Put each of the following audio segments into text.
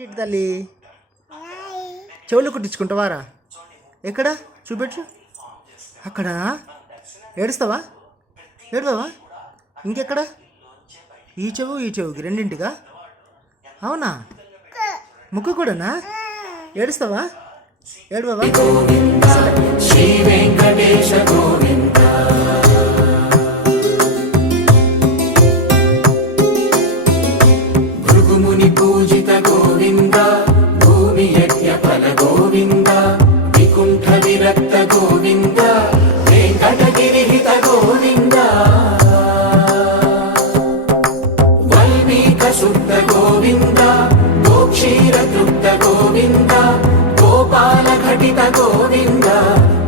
తల్లి చెవులు కుట్టించుకుంటావారా? ఎక్కడ చూపెట్టు. అక్కడ ఏడుస్తావా? ఏడవా? ఇంకెక్కడ? ఈ చెవుకి రెండింటిగా? అవునా? ముక్కు కూడానా? ఏడుస్తావా? ఏడవా? శ్రీ వెంకటేశ గోవింద. భృగుముని పూజిత గోవింద, భూమి యజ్ఞ ఫల గోవింద, వికుంఠ విరక్త గోవింద, వెంకటగిరిహిత గోవింద, వల్మీక శుద్ధ గోవింద, గోక్షీర తృప్త గోవింద, గోపాల ఘటిత గోవింద,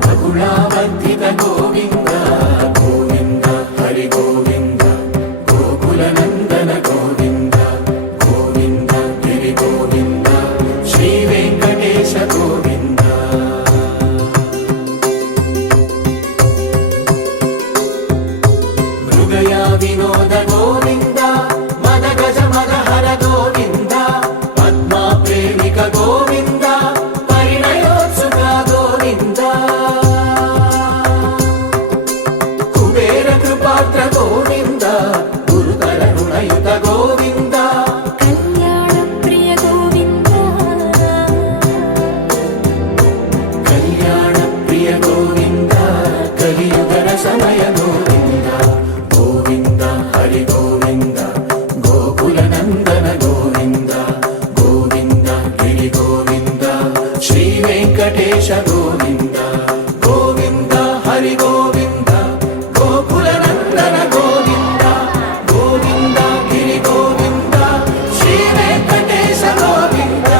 బహుళావర్ధిత గోవింద, గోవింద హరి గోవింద, గోకుల నందన గోవింద, గోవింద గిరి గోవింద, శ్రీ వెంకటేశ గోవింద. మృగయ వినోద గోవింద, మద గజ మద హర గోవింద, పద్మా ప్రేమిక గోవింద, పరిణయోత్సుక గోవింద, కుబేర కృపాత్ర గోవింద, గురుతర రుణయుత గోవింద, కళ్యాణ ప్రియ గోవింద, కళ్యాణ ప్రియ గోవింద, కలియుగ రసమయ గోవింద, గోవింద హరి గోవింద, గోకుల నందన గోవింద, గోవింద గిరి గోవింద, శ్రీ వెంకటేశ గోవింద, గోవింద హరి గోవింద, గోకుల నందన గోవింద, గోవింద గిరి గోవింద, శ్రీ వెంకటేశ గోవింద.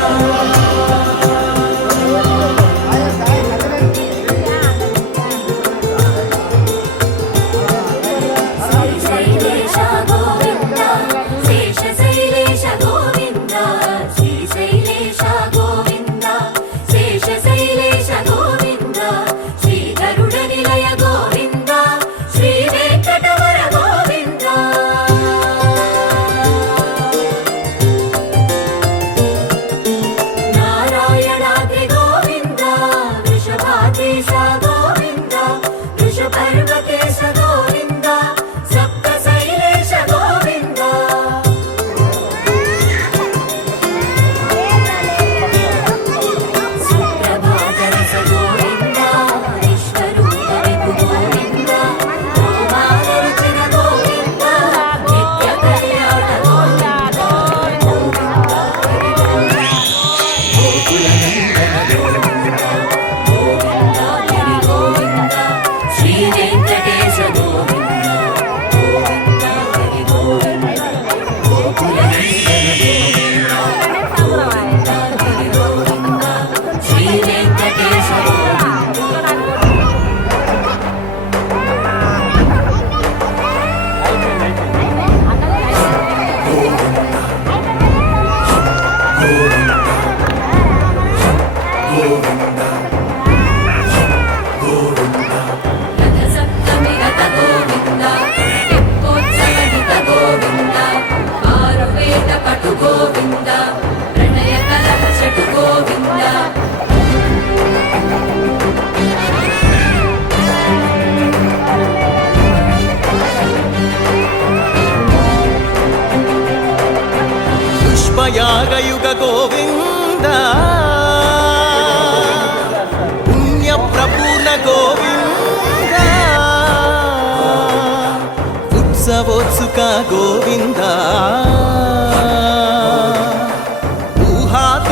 శ్రీశైలేశ గోవింద, శేషశైలేశ గోవింద, శ్రీశైలేశ గోవింద, శేషశైలేశ గోవింద, శ్రీ గరుడ నిలయ గోవింద, శ్రీ వెంకటవర గోవింద. నారాయణాద్రి గోవింద, వృషభాదేశ గోవింద, వృషపర్వతేశ గోవింద, సప్త శైలేశ గోవింద. సుప్రభాతరస గోవింద, విశ్వరూప విభు గోవింద, గోమాలరచన గోవింద, నిత్య కళ్యాణ గోవింద, గోవింద హరి గోవింద, గోకుల నందన గోవింద, గోవింద గిరి గోవింద, శ్రీ వెంకటేశ గోవింద, గోవింద హరి గోవింద, గోకుల నందన గోవింద, గోవింద గిరి గోవింద, శ్రీ వెంకటేశ గోవింద. రథసప్తమి రథ గోవింద, తెప్పోత్సవహిత గోవింద, ఆరువేద పటు గోవింద, ప్రణయ కలహ షటు గోవింద. పుష్పయాగయుగ గోవింద, పుణ్యప్రపూర్ణ గోవింద, ఉత్సవోత్సుక గోవింద, ఊహాతీత